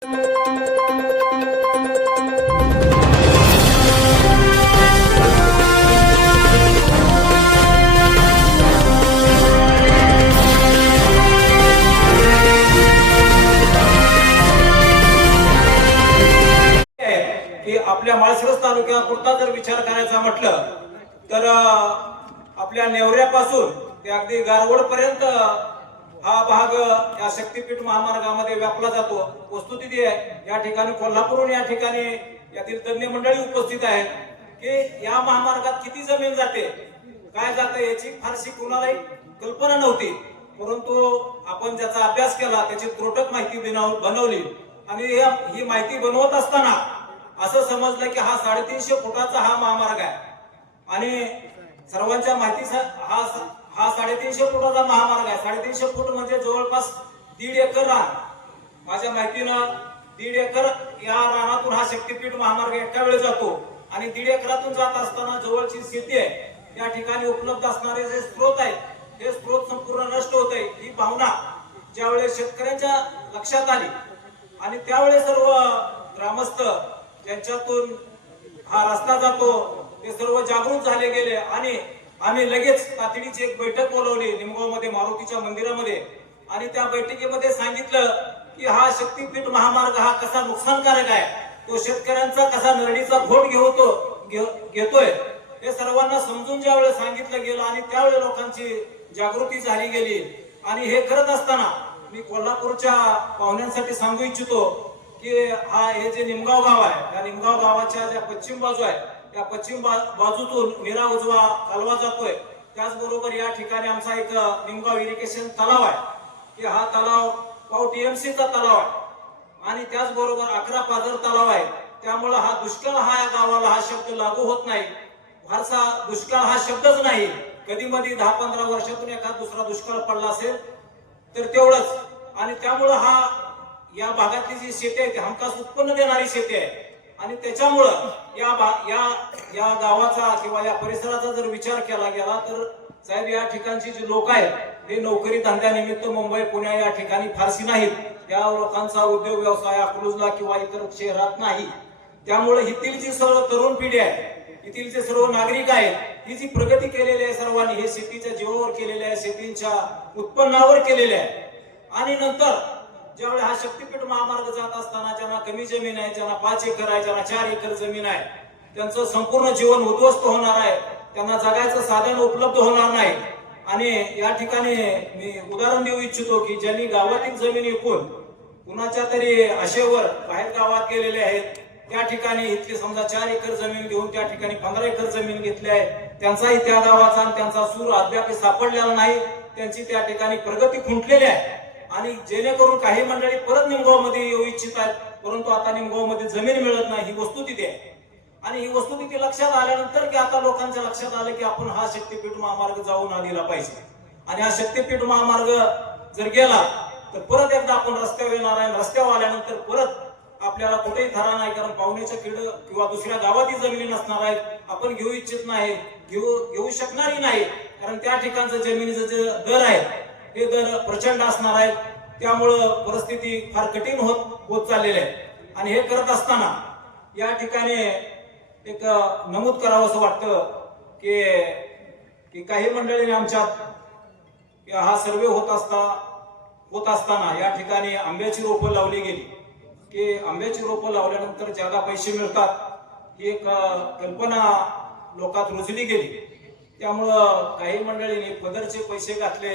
की आपल्या माळशिरस तालुक्यापुरता जर विचार करायचा म्हटलं तर आपल्या नेवऱ्यापासून ते अगदी गारवड पर्यंत हा भाग या शक्तीपीठ महामार्गामध्ये व्यापला जातो। वस्तुस्थिती आहे या ठिकाणी कोल्हापूरहून या ठिकाणी यातील तज्ञ मंडळी उपस्थित आहेत की या महामार्गात किती जमीन जाते, काय जाते याची फारशी कोणालाही कल्पना नव्हती, परंतु आपण ज्याचा अभ्यास केला त्याची त्रोटक माहिती बनवली आणि ही माहिती बनवत असताना असं समजलं की हा 350 फुटाचा हा महामार्ग आहे आणि सर्वांच्या माहिती हा 350 फुटाचा महामार्ग आहे। 350 फूट म्हणजे जवळपास 1.5 एकर रान। माझ्या माहितीनं 1.5 एकर या रानातून हा शक्तीपीठ महामार्ग एका वेळी जातो आणि 1.5 एकरातून जात असताना जवळची शेती आहे या ठिकाणी उपलब्ध असणारे जे स्रोत आहेत हे स्रोत संपूर्ण नष्ट होत आहे। ही भावना ज्यावेळेस शेतकऱ्यांच्या लक्षात आली आणि त्यावेळेस सर्व ग्रामस्थ ज्यांच्यातून हा रस्ता जातो ते सर्व जागृत झाले गेले आणि आम्ही लगेच तातडीची एक बैठक बोलवली निमगाव मध्ये मारुतीच्या मंदिरामध्ये आणि त्या बैठकीमध्ये सांगितलं की हा शक्तीपीठ महामार्ग हा कसा नुकसानकारक आहे, तो शेतकऱ्यांचा कसा नरडीचा घोट घेतोय हे सर्वांना समजून ज्यावेळेस सांगितलं गेलं आणि त्यावेळेस लोकांची जागृती झाली गेली। आणि हे करत असताना मी कोल्हापूरच्या पाहुण्यांसाठी सांगू इच्छितो की हे जे निमगाव गाव आहे या निमगाव गावाच्या ज्या पश्चिम बाजू आहे त्या पश्चिम बाजूतून नीरा उजवा कालवा जातोय, त्याचबरोबर या ठिकाणी आमचा एक निमगाव इरिगेशन तलाव आहे की हा तलाव पाव TMC चा तलाव आहे आणि त्याचबरोबर 11 पाझर तलाव आहे। त्यामुळे हा दुष्काळ हा या गावाला हा शब्द लागू होत नाही, फारसा दुष्काळ हा शब्दच नाही। कधी मध्ये 10-15 वर्षातून एखादा दुसरा दुष्काळ पडला असेल तर तेवढंच आणि त्यामुळे हा या भागातली जी शेती आहे ती हमखास उत्पन्न देणारी शेती आहे आणि त्याच्यामुळं या गावाचा किंवा या परिसराचा जर विचार केला गेला तर साहेब या ठिकाणची जी लोक आहेत ते नोकरी धंद्यानिमित्त मुंबई पुणे या ठिकाणी फारशी नाहीत, त्या लोकांचा उद्योग व्यवसाय अकलूजला किंवा इतर शहरात नाही। त्यामुळे इथली जी सर्व तरुण पिढी आहे, इथील जे सर्व नागरिक आहेत ही जी प्रगती केलेली आहे सर्वांनी हे शेतीच्या जीवावर केलेले आहे, शेतीच्या उत्पन्नावर केलेले आहे आणि नंतर ज्यावेळी हा शक्तीपीठ महामार्ग जात असताना ज्यांना कमी जमीन आहे, ज्यांना 5 एकर आहे, ज्यांना 4 एकर जमीन आहे, त्यांचं संपूर्ण जीवन उद्ध्वस्त होणार आहे, त्यांना जगायचं साधन उपलब्ध होणार नाही। आणि या ठिकाणी मी उदाहरण देऊ इच्छितो की ज्यांनी गावातील जमीन विकून कुणाच्या तरी आशेवर बाहेर गावात गेलेले आहेत, त्या ठिकाणी इथली समजा 4 एकर जमीन घेऊन त्या ठिकाणी 15 एकर जमीन घेतली आहे, त्यांचाही त्या गावाचा आणि त्यांचा सूर अद्याप सापडलेला नाही, त्यांची त्या ठिकाणी प्रगती खुंटलेली आहे आणि जेणेकरून काही मंडळी परत निमगाव मध्ये येऊ इच्छित आहेत, परंतु आता निमगाव मध्ये जमीन मिळत नाही, ही वस्तुस्थिती आहे। आणि ही वस्तुस्थिती लक्षात आल्यानंतर की आता लोकांच्या लक्षात आलं की आपण हा शक्तीपीठ महामार्ग जाऊन आलेला पाहिजे आणि हा शक्तीपीठ महामार्ग जर गेला तर परत एकदा आपण रस्त्यावर येणार आहे, रस्त्यावर आल्यानंतर परत आपल्याला कुठेही थरा नाही, कारण पाहुण्याच्या किड किंवा दुसऱ्या गावातही जमिनी नसणार आहेत, आपण घेऊ इच्छित नाही, घेऊ शकणारही नाही, कारण त्या ठिकाणचं जमिनीचं जे दर आहे हे दर प्रचंड असणार आहेत। त्यामुळं परिस्थिती फार कठीण होत चाललेली आहे आणि हे करत असताना या ठिकाणी एक नमूद करावं असं वाटतं की काही मंडळींनी आमच्यात हा सर्वे होत असताना या ठिकाणी आंब्याची रोपं लावली गेली की आंब्याची रोपं लावल्यानंतर ज्यादा पैसे मिळतात ही एक कल्पना लोकात रुजली गेली। त्यामुळं काही मंडळींनी पदरचे पैसे घातले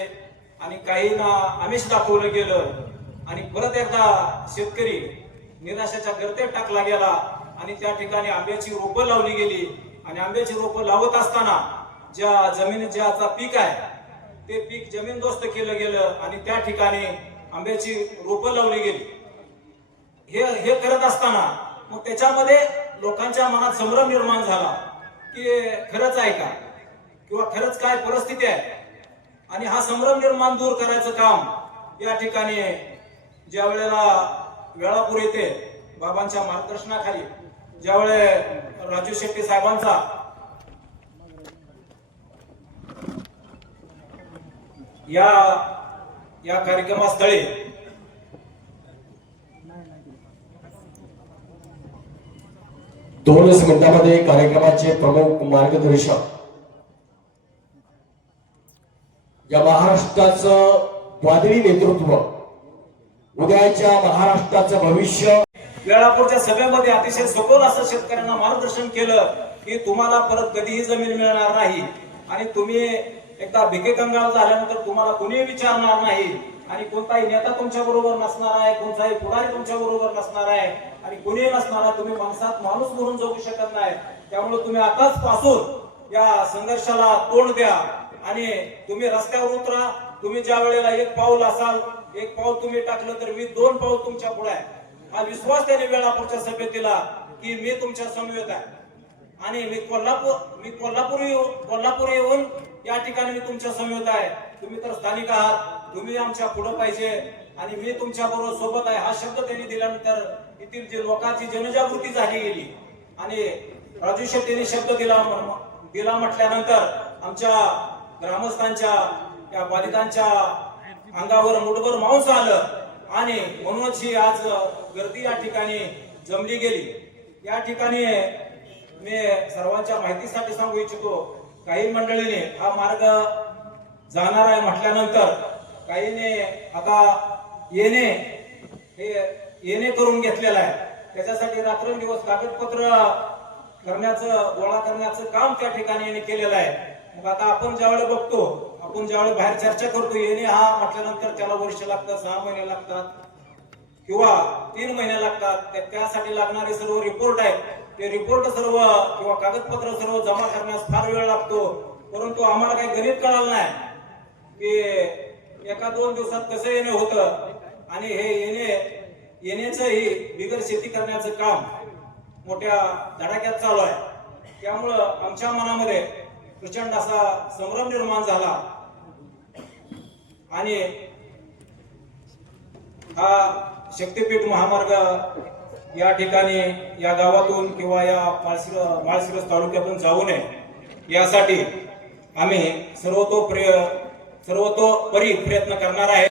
आणि काहींना आमिष दाखवलं गेलं आणि परत एकदा शेतकरी निराशाच्या गर्तेत टाकला गेला आणि त्या ठिकाणी आंब्याची रोपं लावली गेली आणि आंब्याची रोपं लावत असताना ज्या जमिनीत ज्याचा पीक आहे ते पीक जमीनदोस्त केलं गेलं आणि त्या ठिकाणी आंब्याची रोपं लावली गेली। हे करत असताना मग त्याच्यामध्ये लोकांच्या मनात संभ्रम निर्माण झाला की खरंच आहे का किंवा खरंच काय परिस्थिती आहे आणि हा संभ्रम निर्माण दूर करायचं काम या ठिकाणी ज्या वेळेला वेळापूर येते बाबांच्या मार्गदर्शनाखाली ज्यावेळे राजू शेट्टी साहेबांचा या कार्यक्रमास्थळी 2 मिनिटांमध्ये कार्यक्रमाचे प्रमुख मार्गदर्शक या महाराष्ट्राचं वादळी नेतृत्व, उद्याच्या महाराष्ट्राचं भविष्य. वेळापूरच्या सभेमध्ये अतिशय सखोल असं शेतकऱ्यांना मार्गदर्शन केलं की तुम्हाला परत कधीही जमीन मिळणार नाही आणि तुम्ही एकदा भिके कंगाल झाल्यानंतर तुम्हाला कुणीही विचारणार नाही आणि कोणताही नेता तुमच्या बरोबर नसणार आहे, कोणताही पुढारी तुमच्या बरोबर नसणार आहे आणि कुणीही नसणार आहे. तुम्ही माणसात माणूस म्हणून जगू शकत नाही. त्यामुळे तुम्ही आताच पासून या संघर्षाला तोंड द्या आणि तुम्ही रस्त्यावर उतरा. तुम्ही ज्या वेळेला एक पाऊल असाल, एक पाऊल तुम्ही टाकलं तर मी 2 पाऊल तुमच्या पुढे आहे. हा विश्वास त्यांनी वेळापूरच्या सभेत दिला की मी तुमच्या समवेत आहे आणि मी कोल्हापूर येऊन या ठिकाणी मी तुमच्या समवेत आहे. तुम्ही तर स्थानिक आहात, तुम्ही आमच्या पुढे पाहिजे आणि मी तुमच्या बरोबर सोबत आहे. हा शब्द त्यांनी दिल्यानंतर येथील जे लोकांची जनजागृती झाली गेली आणि राजू शेट्टींनी शब्द दिला म्हटल्यानंतर आमच्या ग्रामस्थांच्या या बाधितांच्या अंगावर मुठभर मांस आलं आणि म्हणूनच ही आज गर्दी या ठिकाणी जमली गेली. या ठिकाणी मी सर्वांच्या माहितीसाठी सांगू इच्छितो, काही मंडळीने हा मार्ग जाणार आहे म्हटल्यानंतर काहीने आता येणे करून घेतलेला आहे. त्याच्यासाठी रात्रंदिवस कागदपत्र गोळा करण्याचं काम त्या ठिकाणी केलेलं आहे. मग आता आपण ज्यावेळेला बघतो, आपण ज्यावेळेला बाहेर चर्चा करतो येणे हा म्हटल्यानंतर त्याला वर्ष लागतात, 6 महिने लागतात किंवा 3 महिने लागतात. त्यासाठी लागणारे सर्व रिपोर्ट आहेत, ते रिपोर्ट सर्व किंवा कागदपत्र सर्व जमा करण्यास फार वेळ लागतो. परंतु आम्हाला काही गणित कळालं नाही की 1-2 दिवसात कसं येणे होतं आणि हे येण्याचंही बिगर शेती करण्याचं काम मोठ्या धडाक्यात चालू आहे. त्यामुळं आमच्या मनामध्ये प्रचंड असा संभ्रम निर्माण झाला आणि हा शक्तीपीठ महामार्ग या ठिकाणी या गावातून किंवा या माळशिरस तालुक्यातून जाऊ नये यासाठी आम्ही सर्वतोपरी प्रयत्न करणार आहे.